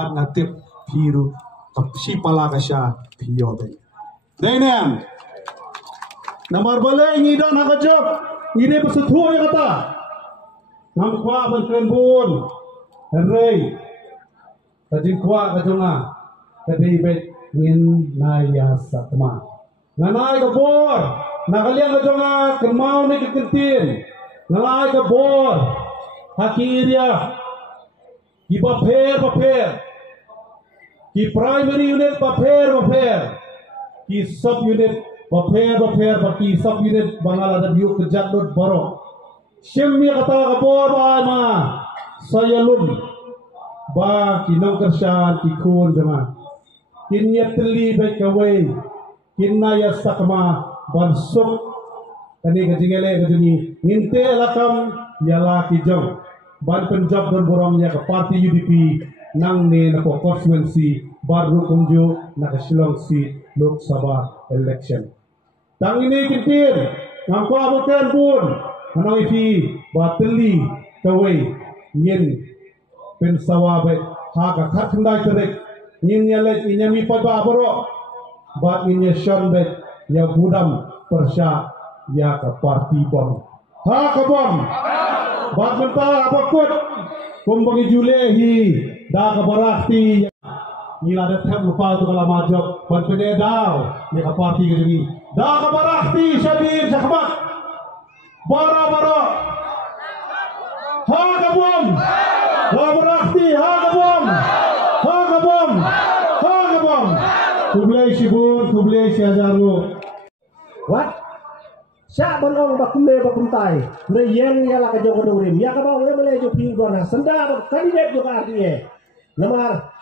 ban ngatip piru si pala kasya piyo de denen namar bale ngi don hakajop ngire pesuthu ya kata nam kwa ban bun rei tajin kwa kajonga kadai bet ngin naya satma nanai ka bor nakaliang kajonga kemau ni kekentin nanai ka bor hakiria ki paper ki primary unit paper ki sub unit paper ki sub unit bangala da biu kejat dot baro shemmi kata ka bor ba ma sayalun ba ki nong kershan ki kun jama kinya teli baik kawai kinna ya sakma ban suk tani kajingele kajungi nginte lakam yala ki jong ban Punjab berborong ya ke parti UDP nang ne na constituency baru kumju na ke Shillong seat Lok Sabha election tang ini kintir nang ko abukan pun manang ipi bateli kawai nyen pensawa baik ha ka khatndai terek nyen yalet inyami pada abro bat inya shon baik ya budam persya ya ke parti bom ha ka bom bat mentah abakut kumbangi julehi da ka barakti nila ada tem lupa tu kala majok ban penedau ya ka parti gini da ka barakti syabir sakmat bara ha ka bom ha barakti ha ka bom kublai sibun kublai siajaru what sa banong bakumle bakumtai ne yen yala ka jogo dongrim ya ka ba we mele jo pi gona sanda kandidat jo ka artiye namar